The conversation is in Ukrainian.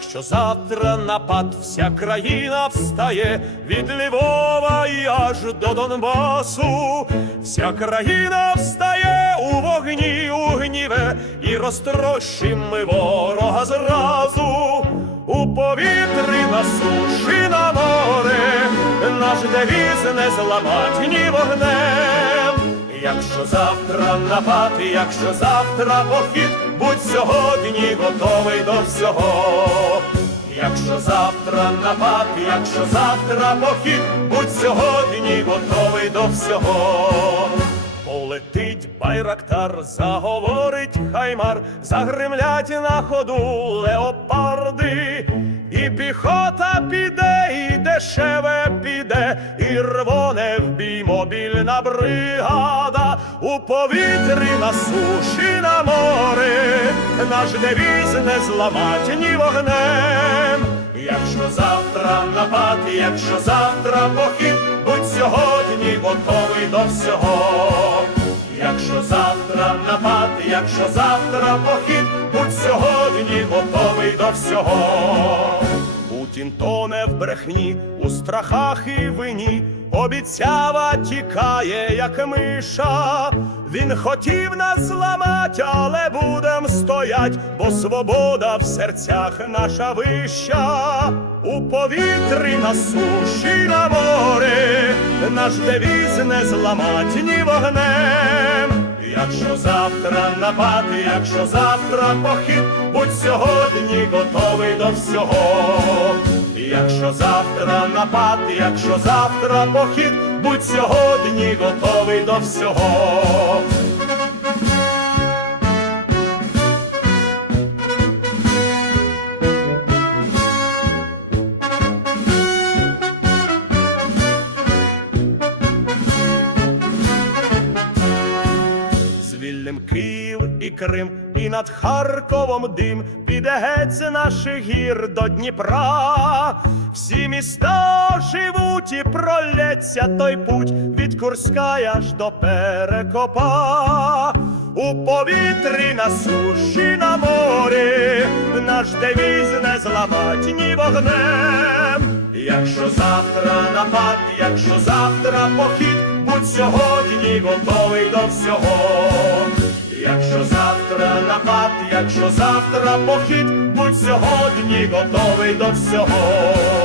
Якщо завтра напад, вся країна встає від Львова і аж до Донбасу, вся країна встає у вогні, у гніве, і розтрощим ми ворога зразу. У повітрі на суші на море, наш девіз не зламать ні вогнем. Якщо завтра напад, якщо завтра похід, будь сьогодні готовий до всього. Якщо завтра напад, якщо завтра похід, будь сьогодні готовий до всього. Полетить байрактар, заговорить хаймар, загримлять на ходу леопарди, і піхота піде, і дешеве піде, і рвоне в бій мобільна бригада, у повітрі на суші на море, наш девіз не зламать ні вогнем. Якщо завтра похід, будь сьогодні готовий до всього. Якщо завтра напад, якщо завтра похід, будь сьогодні готовий до всього. Путін тоне в брехні, у страхах і вині, обіцява тікає, як миша. Він хотів нас зламать, але будем стоять, бо свобода в серцях наша вища. У повітрі на суші на море, наш девіз не зламать ні вогнем. Якщо завтра напад, якщо завтра похід, будь сьогодні готовий до всього. Якщо завтра напад, якщо завтра похід, будь сьогодні готовий до всього. Звільним Київ і Крим, і над Харковом дим піде геть з наших гір до Дніпра. Всі міста живуть і пролється той путь від Курська аж до Перекопа. У повітрі на суші на морі, наш девіз не зламать ні вогнем. Якщо завтра напад, якщо завтра похід, будь сьогодні готовий до всього. Якщо завтра напад, якщо завтра похід, будь сьогодні готовий до всього.